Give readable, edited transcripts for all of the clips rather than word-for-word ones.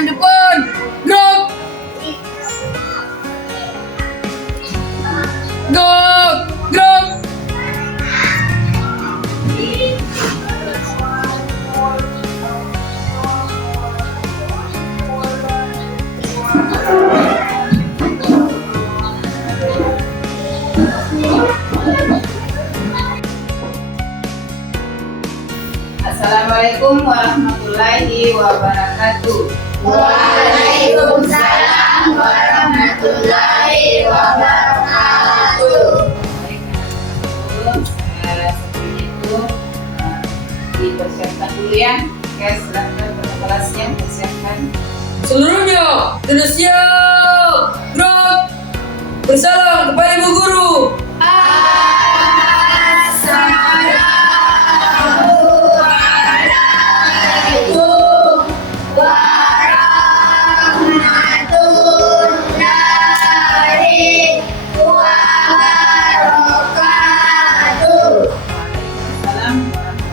yang depan. Gerak. Gerak. Gerak. Assalamualaikum warahmatullahi wabarakatuh. Waalaikumsalam warahmatullahi wabarakatuh. Sebelum itu dipersiapkan dulu ya. Oke, silakan pada kelasnya persiapkan. Seluruhnya sudah siap. Gerak. Bersalam kepada Ibu Guru. Assalamualaikum warahmatullahi wabarakatuh. Waalaikumsalam warahmatullahi wabarakatuh.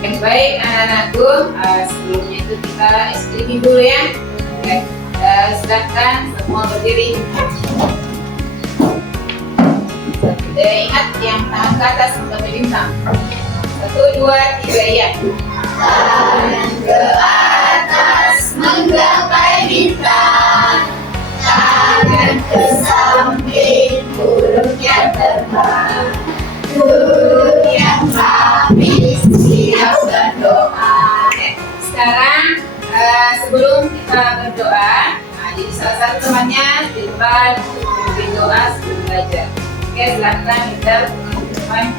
Oke, baik anak-anakku, sebelumnya itu kita screening dulu ya. Oke, silakan semua berdiri. Ingat yang tangan ke atas sebagai bintang. 1, 2, 3 ya. Tangan ke atas menggapai bintang, tangan ke samping burungnya terbang, burung yang rapi siap berdoa. Oke, sekarang sebelum kita berdoa, jadi salah satu temannya di depan memimpin doa sebelum belajar. Oke, silakan kita teman-teman.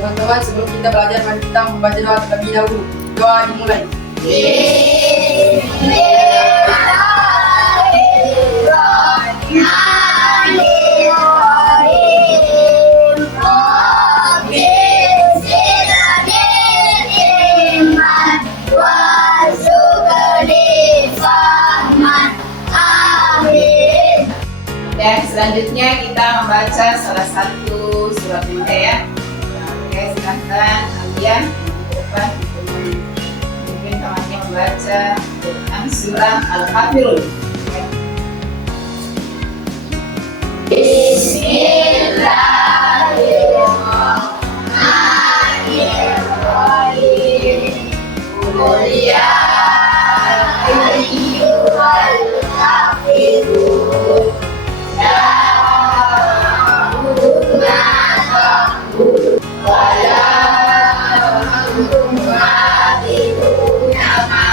Teman-teman, sebelum kita belajar, mari kita membaca doa terlebih dahulu. Doa dimulai. Bismillahirrahmanirrahim. Rabbi zidni ilman warzuqni fahman. Amin. Dan selanjutnya kita membaca salah satu surat juga ya. Oke, silakan kalian di depan mungkin temannya membaca Quran surah Al-Kafirun. Oke. Bismillahirrahmanirrahim. Qul ya ayyuhal kafirun la a'budu ma ta'budun wa la antum 'abiduna ma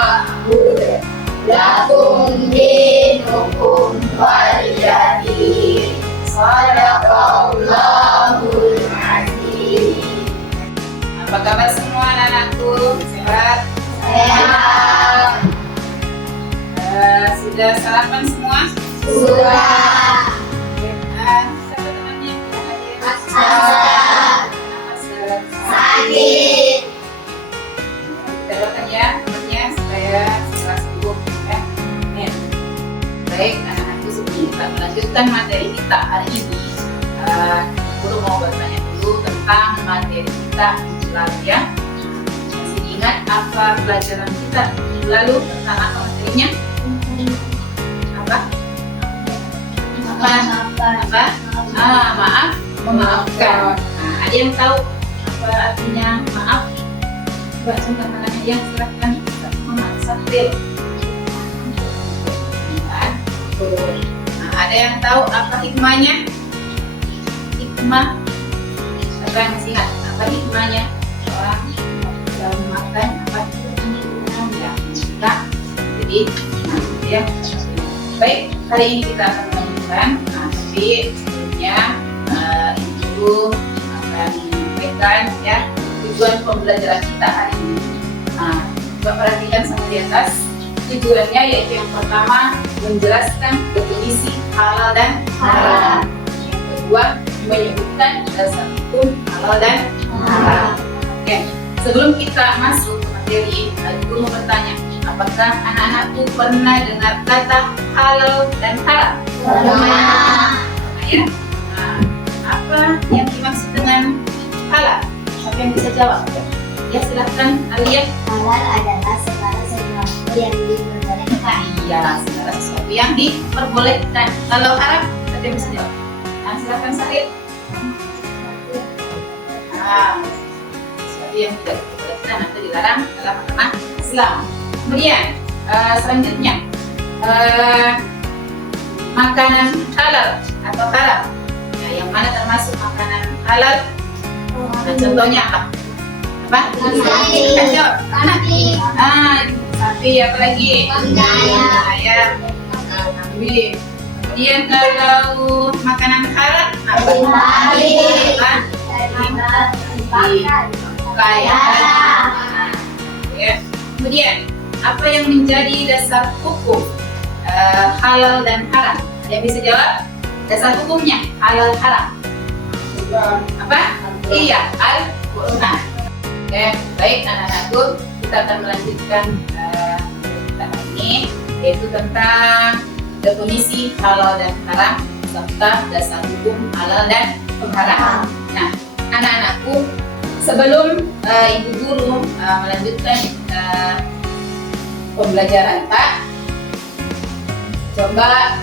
a'budu lakum dinukum waliyadin. Sadaqallahul azim. Apa kabar semua anak-anakku? Sehat? Sehat. Sudah sarapan semua? Sudah. Siapa temannya? Asal. Sakit. Kita doakan ya temannya supaya segera sembuh ya. Amin. Baik anak-anakku, sebelum kita melanjutkan materi kita hari ini, guru mau bertanya dulu tentang materi kita minggu lalu ya. Masih ingat apa pelajaran kita minggu lalu tentang apa materinya? Apa? Maaf, memaafkan. Nah, ada yang tahu apa artinya maaf? Coba contoh tangannya yang silakan. Muhammad Sabril. Nah, ada yang tahu apa hikmahnya? Hikmah. Siapa yang masih ingat apa hikmahnya? Orang dalam memaafkan apa? Ya, kita. Jadi, ya. Baik, hari ini kita akan melanjutkan. Nah, tapi sebelumnya Ibu akan menyampaikan ya tujuan pembelajaran kita hari ini. Nah, coba perhatikan sama di atas. Tujuannya yaitu yang pertama menjelaskan definisi halal dan haram. Yang kedua menyebutkan dasar hukum halal dan haram. Oke, sebelum kita masuk ke materi, Ibu mau bertanya, apakah anak-anakku pernah dengar kata halal dan haram? Pernah. Ya. Nah, apa yang dimaksud dengan halal? Siapa yang bisa jawab? Ya silahkan Alia. Halal adalah segala sesuatu yang diperbolehkan. Iya, segala sesuatu yang diperbolehkan. Kalau haram, siapa yang bisa jawab? Nah, silahkan Sahid. Sesuatu yang tidak diperbolehkan atau dilarang dalam agama Islam. Kemudian selanjutnya makanan halal atau haram. Ya, yang mana termasuk makanan halal? Nah, contohnya apa? Apa? Sapi. Jawab. Sapi apa lagi? Ayam. Kambing. Kemudian kalau makanan halal apa? Ya. Kemudian apa yang menjadi dasar hukum halal dan haram? Ada yang bisa jawab? Dasar hukumnya halal haram. Apa? Iya, Al-Quran. Oke, baik anak-anakku, kita akan melanjutkan tentang ini, yaitu tentang definisi halal dan haram serta dasar hukum halal dan haram. Nah, anak-anakku, sebelum ibu guru melanjutkan pembelajaran Pak, coba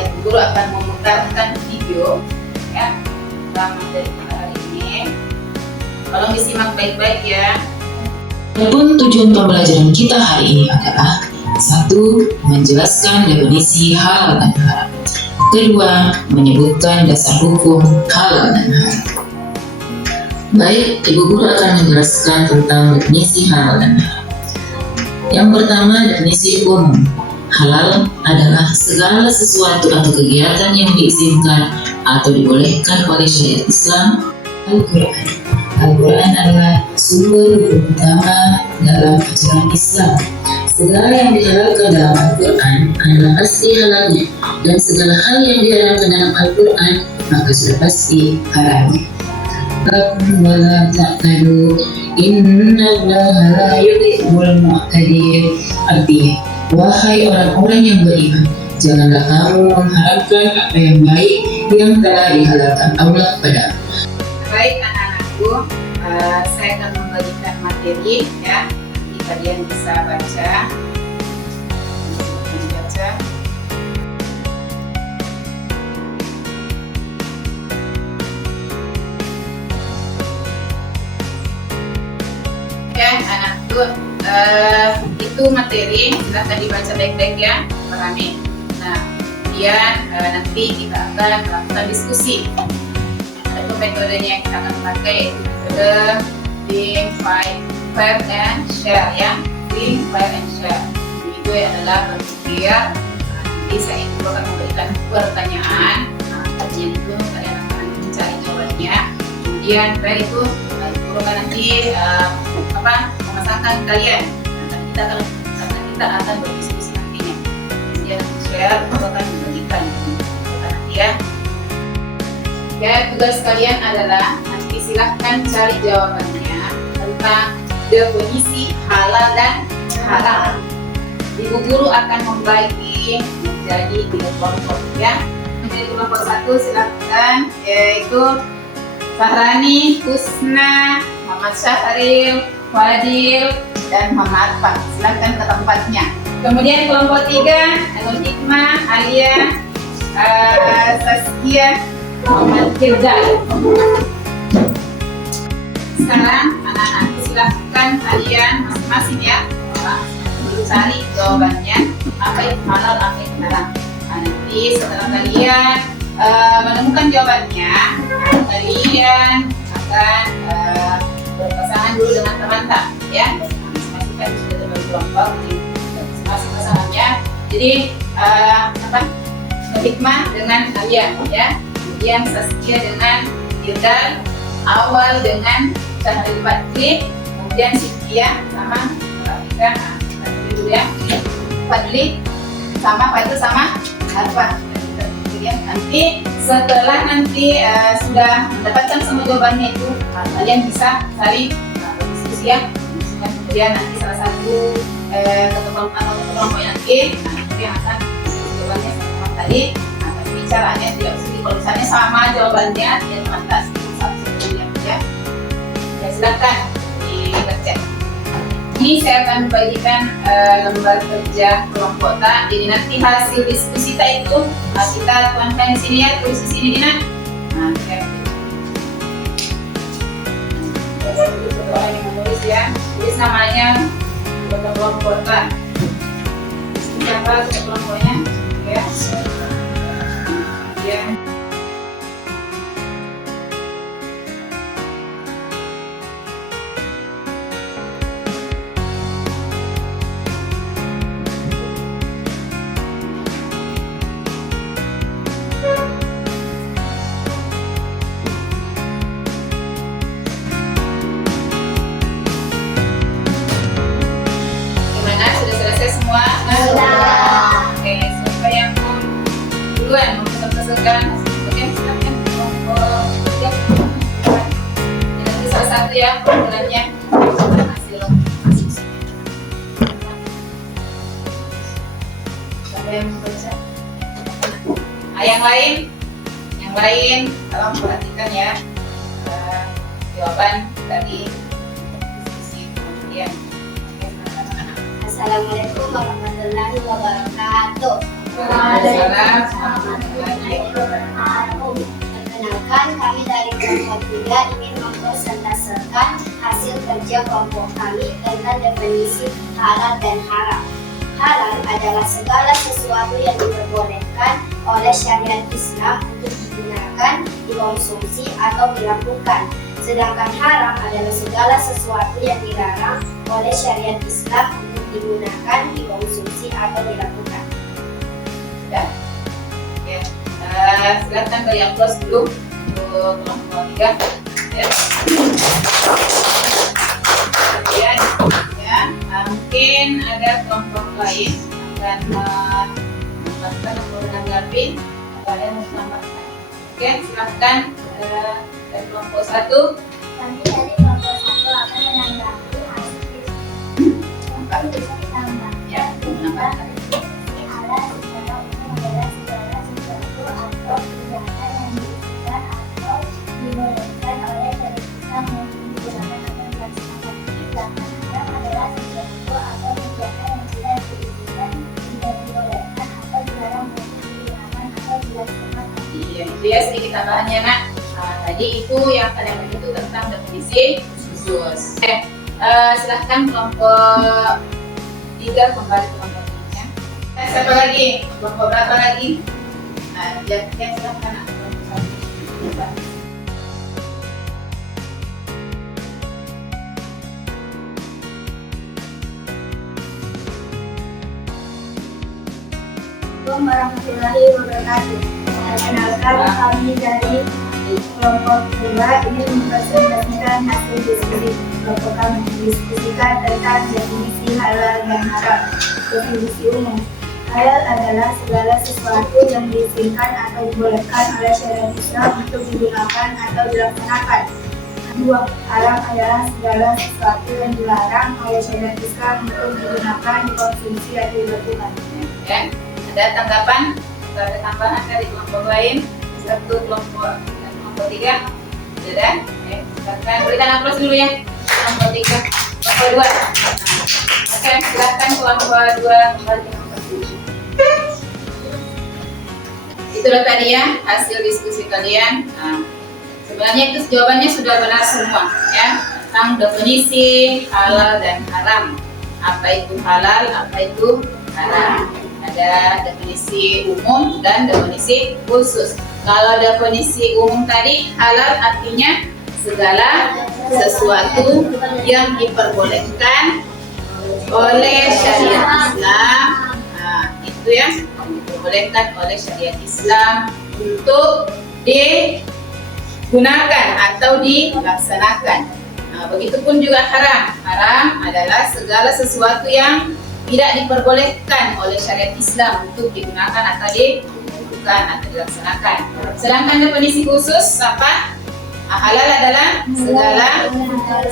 ibu guru akan memutarkan video ya tentang materi hari ini. Tolong disimak baik-baik ya. Adapun tujuan pembelajaran kita hari ini adalah: 1. Menjelaskan definisi halal dan haram. 2. Menyebutkan dasar hukum halal dan haram. Baik, Ibu Guru akan menjelaskan tentang definisi halal dan haram. Yang pertama, definisi umum. Halal adalah segala sesuatu atau kegiatan yang diizinkan atau dibolehkan oleh syariat Islam. Al-Quran. Al-Quran adalah sumber hukum utama dalam ajaran Islam. Segala yang dihalalkan dalam Al-Quran adalah pasti halalnya, dan segala hal yang diharamkan dalam Al-Quran maka sudah pasti haramnya. Wala ta'tadu innallaha la yuhibbul mu'tadin. Artinya, wahai orang-orang yang beriman, janganlah kamu mengharapkan apa yang baik yang telah dihalalkan Allah padamu. Baik anak-anakku, saya akan membagikan materi ya. Nanti kalian bisa baca. Ya anakku, itu materi, silahkan dibaca baik-baik ya, pahami. Nah, kemudian nanti kita akan melakukan diskusi. Satu metodenya yang kita akan pakai yaitu metode think, fire and share ya. Think, fire and share. Itu adalah berpikir. Nanti saya itu akan memberikan pertanyaan. Pertanyaan itu kalian akan mencari jawabannya. Kemudian fire itu guru kan nanti memasangkan kalian. Kita akan berdiskusi nantinya. Kemudian share guru akan memberikan nanti ya. Ya, tugas kalian adalah nanti silahkan cari jawabannya tentang definisi halal dan haram. Ibu guru akan membagi menjadi 3 kelompok ya. Menjadi kelompok 1 silahkan, yaitu Fahrani, Husna, Muhammad Syahril, Fadil, dan Muhammad Arfan. Silahkan ke tempatnya. Kemudian kelompok 3, Nur Hikmah, Alia, Saskia, Muhammad Firdaus. Sekarang anak-anak silahkan kalian masing-masing ya cari jawabannya apa itu halal, apa itu haram. Nanti setelah kalian menemukan jawabannya, kalian akan berpasangan dulu dengan teman tak ya. Masing-masing kan sudah terbagi kelompok di masing-masing pasangannya. Jadi Hikmah dengan kalian ya. Kemudian Saskia dengan Firdaus, Awal dengan Syahril Fadli, kemudian Sitiya sama Rafika, dulu ya, Fadli sama Fadli sama Arfan. Kemudian nanti setelah sudah mendapatkan semua jawabannya itu, kalian bisa saling diskusi ya. Kemudian nanti salah satu kelompok nanti yang akan jawabannya sama tadi. Caranya tidak usah, kalau misalnya sama jawabannya ya teman tak satu ya. Ya silakan ini saya akan bagikan lembar kerja kelompok tak. Jadi nanti hasil diskusi tak itu kita tuangkan di sini ya, tulis di sini Dina. Nah, orang yang menulis ya, tulis namanya anggota kelompok tak. Siapa kelompoknya? Ya. Ya. Gimana? Sudah selesai semua? Sudah. Oke, siapa yang duluan mau pesan-pesankan? Oke, silakan. Ya, nanti salah satu ya pengumpulannya hasil diskusi. Siapa yang mau baca? Yang lain, tolong perhatikan ya jawaban dari diskusi kemudian. Oke, silakan. Assalamualaikum warahmatullahi wabarakatuh. Waalaikumsalam. Perkenalkan, kami dari kelompok 3 ingin mempresentasikan hasil kerja kelompok kami tentang definisi halal dan haram. Halal adalah segala sesuatu yang diperbolehkan oleh syariat Islam untuk digunakan, dikonsumsi atau dilakukan. Sedangkan haram adalah segala sesuatu yang dilarang oleh syariat Islam untuk digunakan, dikonsumsi atau dilakukan. Ya. Oke. Silakan beri aplaus dulu untuk kelompok 3. Ya. Kemudian, ya, mungkin ada kelompok lain akan menambahkan atau menanggapi atau ada yang mau menambahkan. Oke, silakan dari kelompok 1. Kami dari kelompok 1 akan menanggapi hasil diskusi tambah. Ya, menambahkan. Halal secara umum adalah segala sesuatu atau tindakan yang diizinkan atau dibolehkan oleh syariat Islam untuk digunakan atau dilaksanakan. Sedangkan haram adalah sesuatu atau tindakan yang tidak diizinkan, tidak dibolehkan atau dilarang untuk digunakan atau dilaksanakan. Iya, itu ya sedikit tambahannya nak. Nah, tadi itu yang kalian itu tentang definisi khusus. Silahkan kelompok 3 kembali ke kelompok 3. Siapa lagi? Kelompok berapa lagi? Ya, silahkan nak. Kelompok 1. Assalamualaikum warahmatullahi wabarakatuh. Perkenalkan, kami dari kelompok 2 ingin mempresentasikan hasil diskusi kelompok kami. Diskusikan tentang definisi halal dan haram. Definisi umum. Halal adalah segala sesuatu yang diizinkan atau dibolehkan oleh syariat Islam untuk digunakan atau dilaksanakan. Kedua, haram adalah segala sesuatu yang dilarang oleh syariat Islam untuk digunakan, dikonsumsi atau dilakukan. Ya, ada tanggapan? Ada tambahan dari kelompok lain? Satu kelompok 3. Sudah? Silakan berikan aplaus dulu ya. Kelompok 3, kelompok 2. Oke, silakan kelompok 2 kembali ke kelompok 1. Itulah tadi ya hasil diskusi kalian. Nah, sebenarnya itu jawabannya sudah benar semua ya, tentang definisi halal dan haram. Apa itu halal, apa itu haram. Ada definisi umum dan definisi khusus. Kalau definisi umum tadi, halal artinya segala sesuatu yang diperbolehkan oleh syariat Islam. Nah, itu ya, diperbolehkan oleh syariat Islam untuk digunakan atau dilaksanakan. Nah, begitupun juga haram. Haram adalah segala sesuatu yang tidak diperbolehkan oleh syariat Islam untuk digunakan atau dilakukan atau dilaksanakan. Sedangkan definisi khusus apa? Halal adalah segala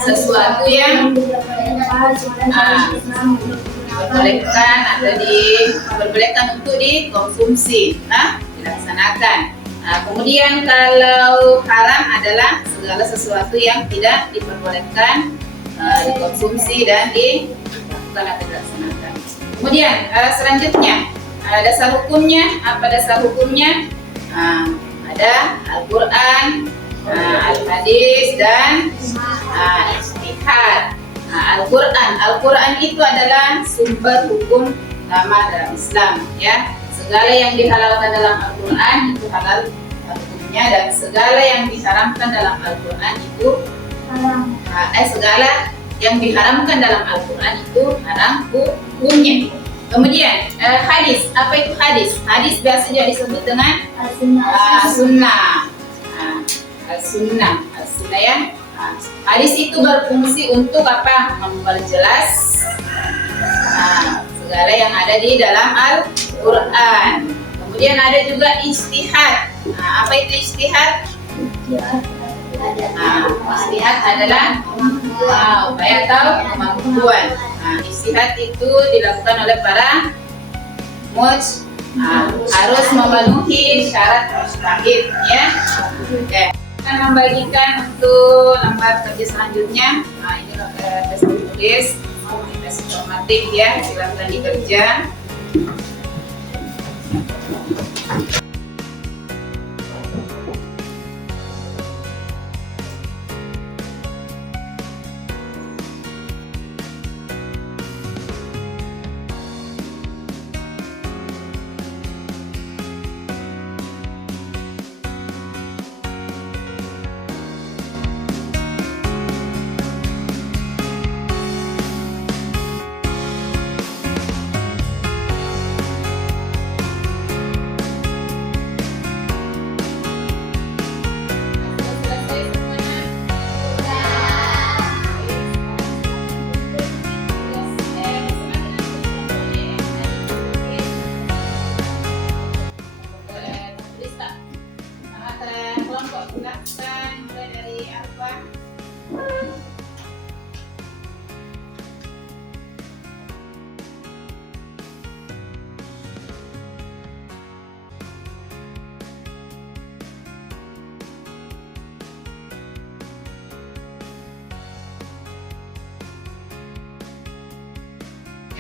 sesuatu yang diperbolehkan atau diperbolehkan untuk dikonsumsi, dilaksanakan. Nah, kemudian kalau haram adalah segala sesuatu yang tidak diperbolehkan dikonsumsi dan dilakukan atau dilaksanakan. Kemudian selanjutnya dasar hukumnya. Apa dasar hukumnya? Ada Al-Quran, Al-Hadis, dan ijtihad. Al-Quran itu adalah sumber hukum utama dalam Islam, ya. Segala yang dihalalkan dalam Al-Quran itu halal hukumnya, dan segala yang diharamkan dalam Al-Quran itu segala yang diharamkan dalam Al-Quran itu haram hukumnya. Kemudian hadis. Apa itu hadis? Hadis biasanya disebut dengan sunnah. Sunnah ya. Hadis itu berfungsi untuk apa? Memperjelas segala yang ada di dalam Al-Quran. Kemudian ada juga ijtihad. Apa itu ijtihad? Ijtihad adalah upaya atau kemampuan. Ijtihad itu dilakukan oleh para harus memenuhi syarat mustahil, ya. Oke. Akan membagikan untuk lembar kerja selanjutnya. Ini tes tulis, tes informatif, ya. Silakan dikerja.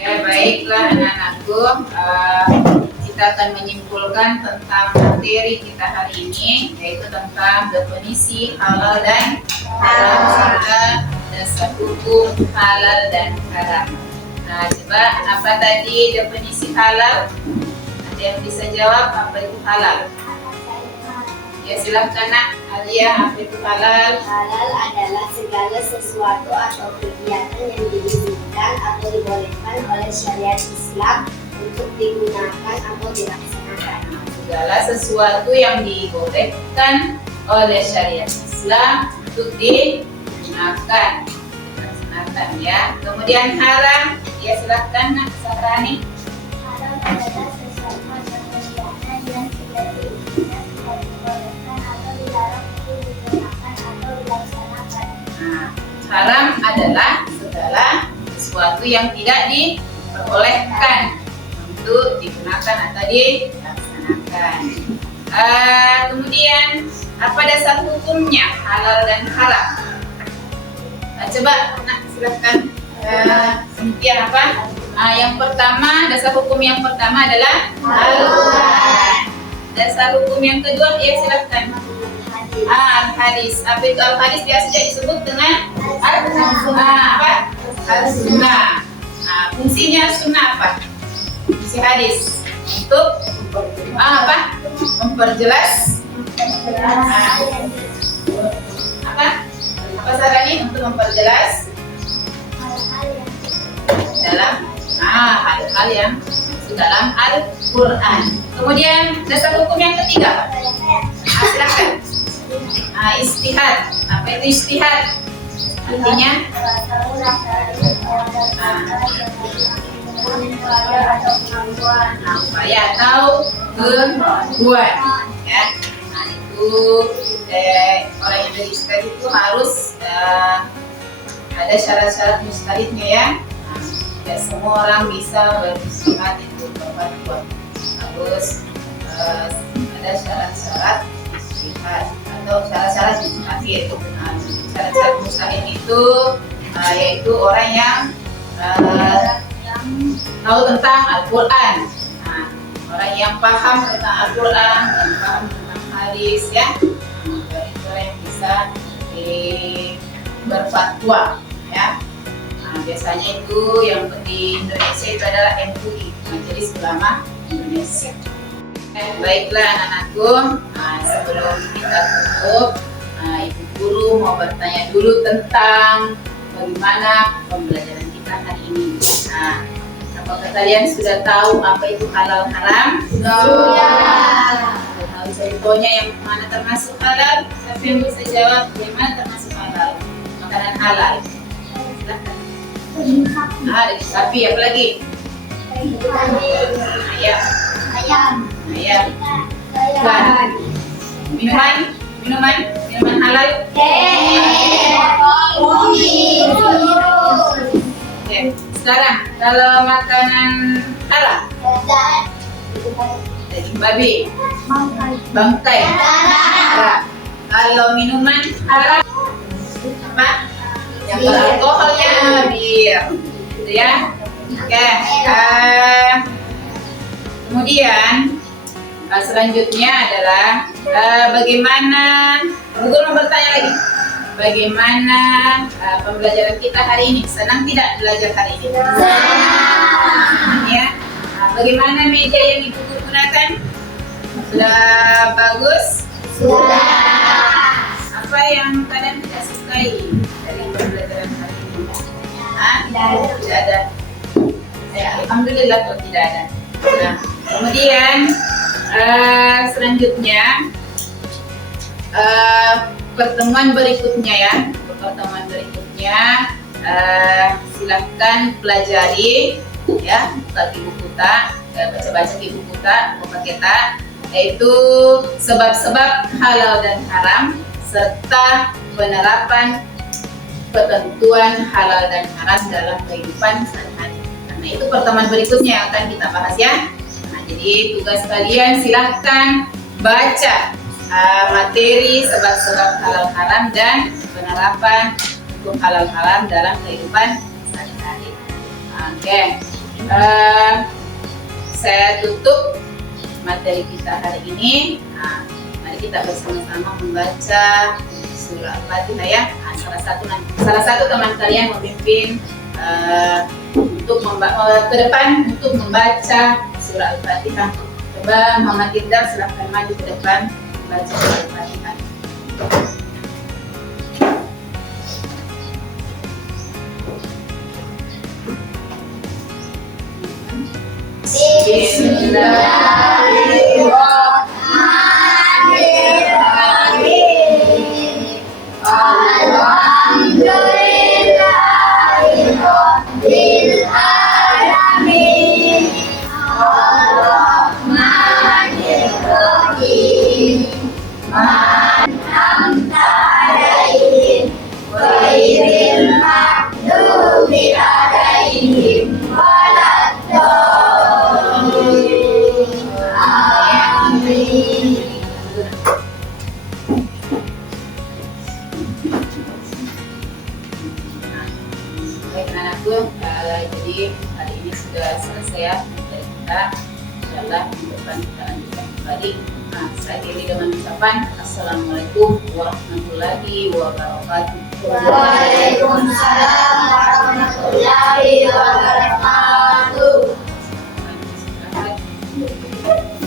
Baiklah anak-anakku, kita akan menyimpulkan tentang materi kita hari ini, yaitu tentang definisi halal dan haram serta dasar hukum halal dan haram. Nah, coba apa tadi definisi halal? Ada yang bisa jawab apa itu halal? Ya, silahkan Nak Alia, apa itu halal? Halal adalah segala sesuatu atau kegiatan yang diizinkan atau dibolehkan oleh syariat Islam untuk digunakan atau dilaksanakan. Segala sesuatu yang dibolehkan oleh syariat Islam untuk digunakan, dilaksanakan, ya. Kemudian haram, ya silahkan Nak Sahrani. Haram adalah sesuatu atau kegiatan yang tidak diizinkan, tidak dibolehkan atau dilarang untuk digunakan atau dilaksanakan. Haram adalah segala sesuatu yang tidak diperbolehkan untuk digunakan atau dilaksanakan. Kemudian apa dasar hukumnya halal dan haram? Coba Nak silahkan penelitian apa? Yang pertama, dasar hukum yang pertama adalah Al-Quran. Dasar hukum yang kedua, ya silahkan. Al-Hadis. Apa itu Al-Hadis? Biasanya disebut dengan Al-Sunnah. Fungsinya sunnah apa? Fungsi hadis untuk memperjelas apa Sarani? Untuk memperjelas dalam hal-hal yang dalam Al-Quran. Kemudian dasar hukum yang ketiga, silakan. Ijtihad. Apa itu ijtihad? Artinya upaya atau kemampuan, ya. Itu orang yang berijtihad itu harus ada syarat-syarat mustahilnya, ya. Tidak semua orang bisa berijtihad itu berbuat. Harus ada syarat-syarat ijtihad atau syarat-syarat mustahil. Syarat-syarat mustahil itu yaitu orang yang tahu tentang Al-Quran. Nah, orang yang paham tentang Al-Quran, yang paham tentang hadis, ya. Itu orang yang bisa berfatwa, ya. Nah, biasanya itu yang di Indonesia itu adalah MUI, Majelis Ulama Indonesia. Baiklah anak-anakku, sebelum kita tutup, Ibu Guru mau bertanya dulu tentang bagaimana pembelajaran kita hari ini. Nah, apakah kalian sudah tahu apa itu halal haram? Sudah. Tahu contohnya yang mana termasuk halal? Siapa yang bisa jawab yang mana termasuk halal? Makanan halal. Silahkan. Ada sapi, apa lagi? Ayam. Bukan. Minuman halal. Oke. Sekarang kalau makanan halal, daging babi, bangkai. Ya. Kalau minuman halal, apa? Yang beralkoholnya bir, gitu ya. Oke. Kemudian selanjutnya adalah bagaimana, Guru mau bertanya lagi, bagaimana pembelajaran kita hari ini? Senang tidak belajar hari ini? Senang. Ya. Bagaimana meja yang Ibu Guru gunakan? Sudah bagus? Sudah. Apa yang kalian tidak sukai dari pembelajaran hari ini? Tidak ada. Ya, alhamdulillah kalau tidak ada. Nah, kemudian selanjutnya pertemuan berikutnya, ya. Pertemuan berikutnya silahkan pelajari, ya, buka buku kita, baca-baca di buku kita, buku kita, yaitu sebab-sebab halal dan haram serta penerapan ketentuan halal dan haram dalam kehidupan sehari-hari. Nah, itu pertemuan berikutnya yang akan kita bahas, ya. Nah, jadi tugas kalian silahkan baca materi sebab-sebab halal haram dan penerapan hukum halal haram dalam kehidupan sehari-hari. Oke, saya tutup materi kita hari ini. Nah, mari kita bersama-sama membaca surah Al-Fatihah, ya. Nah, salah satu teman kalian memimpin untuk ke depan untuk membaca surah Al-Fatihah. Coba Muhammad Iqdal silahkan maju ke depan membaca surah Al-Fatihah. Bismillahirrahmanirrahim. Alhamdulillahirabbil alamin. Arrahmanirrahim. An'amta 'alaihim ghairil maghdubi 'alaihim waladdallin. Amin. Baik anak-anakku, jadi hari ini sudah selesai, ya, dari kita. Insyaallah minggu depan kita lanjutkan kembali. Nah, saya akhiri dengan ucapan Assalamualaikum warahmatullahi wabarakatuh. Waalaikumsalam warahmatullahi wabarakatuh. Terima kasih.